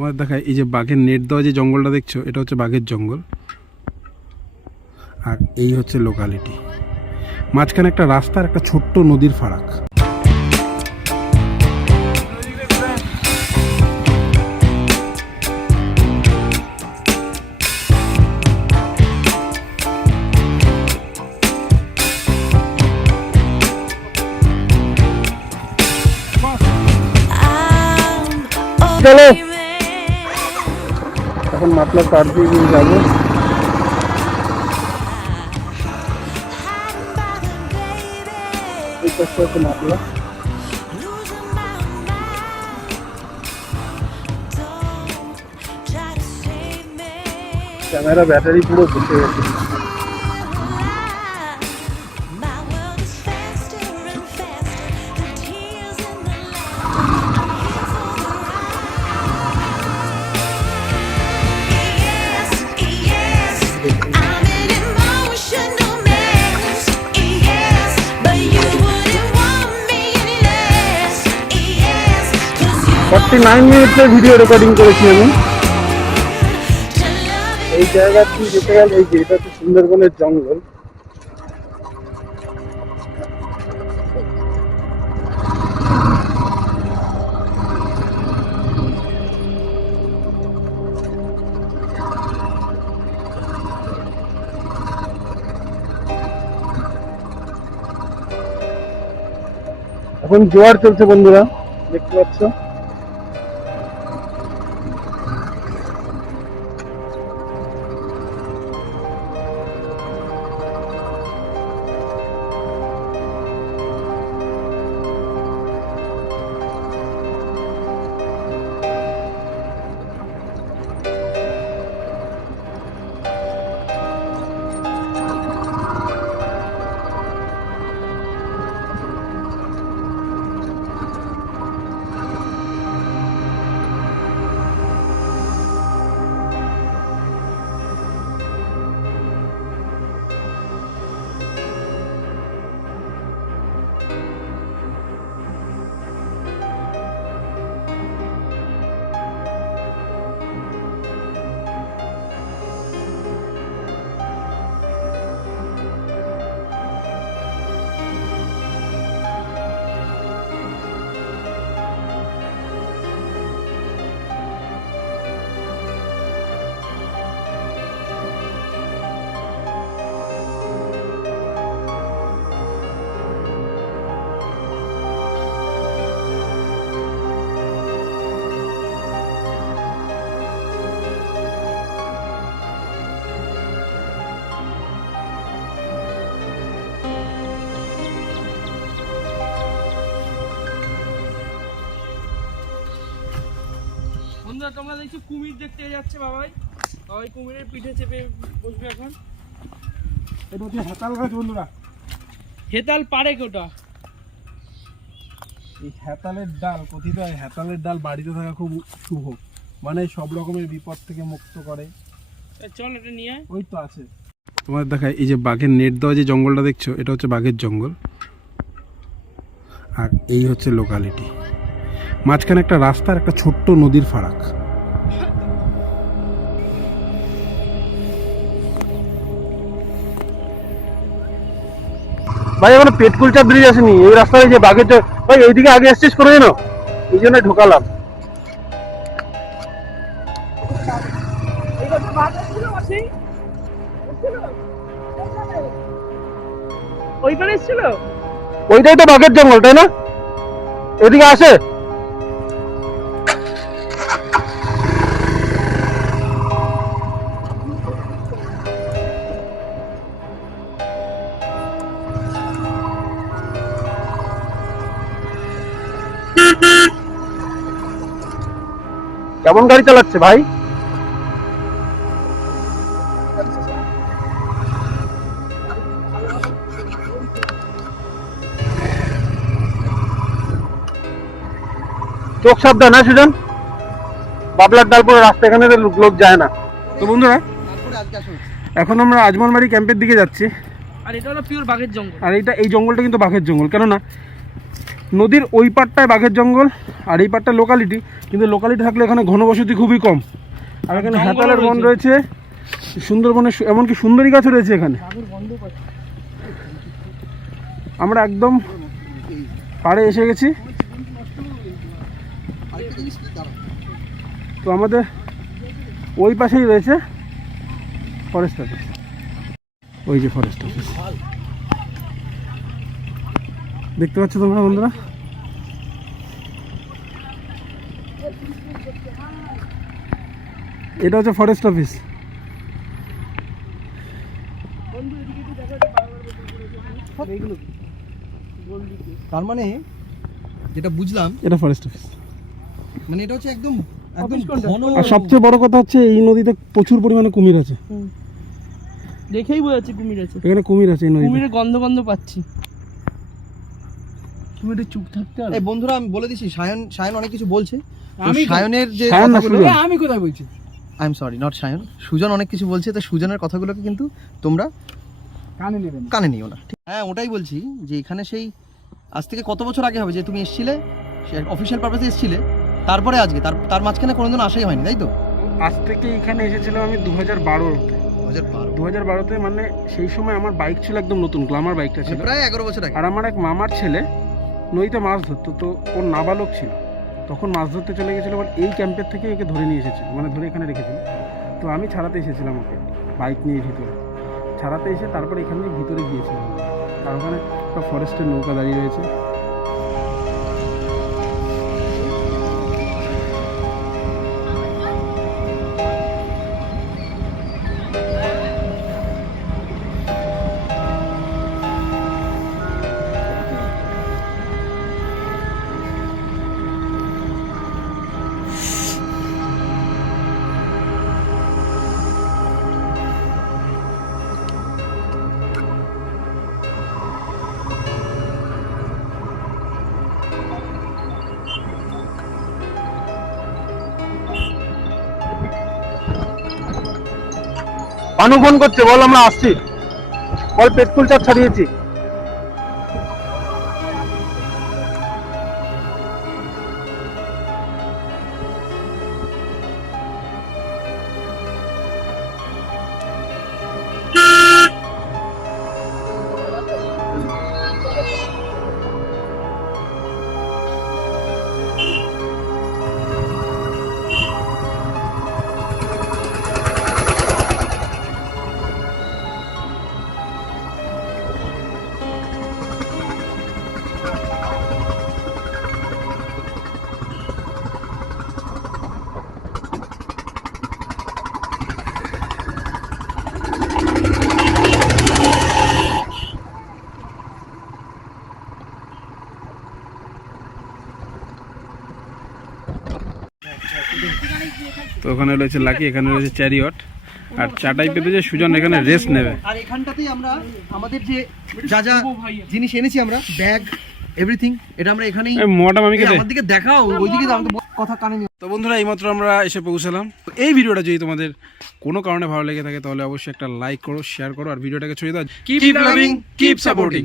তোমার দেখায় এই যে বাঘের নেট দেওয়া যে জঙ্গলটা দেখছো, এটা হচ্ছে বাঘের জঙ্গল। আর এই হচ্ছে লোকালিটি, মাঝখানে একটা রাস্তার একটা ছোট্ট নদীর ফারাক। চলো এখন মাতলা পার দিয়ে যাবো। মাতলা ক্যামেরা ব্যাটারি পুরো বসে গেছে। মিনিটের ভিডিও রেকর্ডিং করেছি আমি। এই জায়গাটি যেতে গেলে এই যে এটা হচ্ছে সুন্দরবনের জঙ্গল। এখন জোয়ার চলছে বন্ধুরা, দেখতে পাচ্ছ। তোমরা দেখছো কুমির দেখতে যাচ্ছে বাবাই, বাবাই কুমিরের পিঠে চেপে বসবে এখন। এটা হচ্ছে হেতাল গাছ বন্ধুরা। হেতাল পারে কোটা? এই হেতালের ডাল, কথিত হয় হেতালের ডাল বাড়িতে থাকা খুব শুভ, মানে সব রকমের বিপদ থেকে মুক্ত করে। চল এটা নিয়ে, ওই তো আছে। তোমার দেখায় এই যে বাঘের নেট দেওয়া যে জঙ্গলটা দেখছো, এটা হচ্ছে বাঘের জঙ্গল। আর এই হচ্ছে লোকালিটি, মাঝখানে একটা রাস্তার একটা ছোট্ট নদীর ফারাক। ভাই এখন পেটকুলচা ব্রিজ আসেনি, এই রাস্তায় যে বাঘের ভাই এইদিকে আগে আসছিস করে জানো, এই জন্য ঢোকালাম। ওইটাই তো বাঘের জঙ্গল, তাই না? এদিকে আসে কেমন গাড়ি চালাচ্ছে ভাই? চোখ সাবধান, হ্যাঁ সুজন, বাবলার ডালপুরের রাস্তা, এখানে লোক যায় না। তো বন্ধুরা এখন আমরা আজমলবাড়ি ক্যাম্পের দিকে যাচ্ছি। আর এটা হলো পিওর বাঘের জঙ্গল। আর এটা এই জঙ্গলটা কিন্তু বাঘের জঙ্গল, কেননা নদীর ওই পাড়টায় বাঘের জঙ্গল আর এই পাড়টা লোকালিটি, কিন্তু লোকালিটি থাকলে এখানে ঘনবসতি খুবই কম। আর এখানে জঙ্গলও হেতালের বন রয়েছে। রয়েছে, সুন্দরবনে এমনকি সুন্দরী গাছও রয়েছে এখানে। আমরা একদম পাড়ে এসে গেছি। তো আমাদের ওই পাশেই রয়েছে ফরেস্ট অফিস, ওই যে ফরেস্ট অফিস দেখতে পাচ্ছ তোমরা বন্ধুরা। এটা হচ্ছে ফরেস্ট অফিস। তার মানে যেটা বুঝলাম, এটা ফরেস্ট অফিস। মানে এটা হচ্ছে একদম একদম ঘন। আর সবচেয়ে বড় কথা হচ্ছে এই নদীতে প্রচুর পরিমাণে কুমির আছে। দেখেই বোঝা যাচ্ছে কুমির আছে, এখানে কুমির আছে এই নদীতে। কুমিরের গন্ধ গন্ধ পাচ্ছি। তুমি একটু চুপ থাকতে হবে। এই বন্ধুরা আমি বলে দিচ্ছি, সায়ন অনেক কিছু বলছে। তো আমি সায়নের যে সায়ন না, কথাগুলো, সুজন। আমি কোথায় বলছি? I am sorry, not Sayan, Sujan অনেক কিছু বলছে। তো সুজনের কথাগুলোকে কিন্তু তোমরা কানে নেবেন। কানে নিও না। হ্যাঁ, ওটাই বলছি যে এখানে সেই আজ থেকে কত বছর আগে হবে যে তুমি এসেছিলে, সে অফিসিয়াল পারপাসে এসেছিলে, তারপরে আজকে তার মাঝখানে কোনোদিন আসাই হয়নি, তাই তো? আজ থেকে এখানে এসেছিলাম আমি 2012-তে। 2012-তে, মানে সেই সময় আমার বাইক ছিল একদম নতুন, গ্ল্যামার বাইকটা ছিল। প্রায় 11 বছর আগে। আর আমার এক মামার ছেলে নদীতে মাছ ধরতো, তো ওর নাবালক ছিল, তখন মাছ ধরতে চলে গেছিলো। বাট এই ক্যাম্পের থেকে ওকে ধরে নিয়ে এসেছিল, মানে ধরে এখানে রেখেছিল। তো আমি ছাড়াতে এসেছিলাম ওকে বাইক নিয়ে ভিতরে, ছাড়াতে এসে তারপরে এখান থেকে ভিতরে গিয়েছিলাম। আর ওখানে একটা ফরেস্টের নৌকা দাঁড়িয়ে রয়েছে। পানু ফোন করছে, বল আমরা আসছি, বল পেট্রোল চাপ ছাড়িয়েছি। তো ওখানে রয়েছে লাকি, এখানে রয়েছে চ্যারিয়ট, আর চাটাই পেতে সুজন এখানে রেস্ট নেবে। আর এখানটাতেই আমরা আমাদের যে যা যা জিনিস এনেছি, আমরা ব্যাগ এভরিথিং, এটা আমরা এখানেই। মোটা মামিকে দে, আমার দিকে দেখাও, ওইদিকে দাও, আমি তো কথা কানে নিও। তো বন্ধুরা এইমাত্র আমরা এসে পৌঁছালাম। তো এই ভিডিওটা যদি তোমাদের কোনো কারণে ভালো লেগে থাকে তাহলে অবশ্যই একটা লাইক করো, শেয়ার করো, আর ভিডিওটাকে ছড়িয়ে দাও। Keep loving, keep supporting.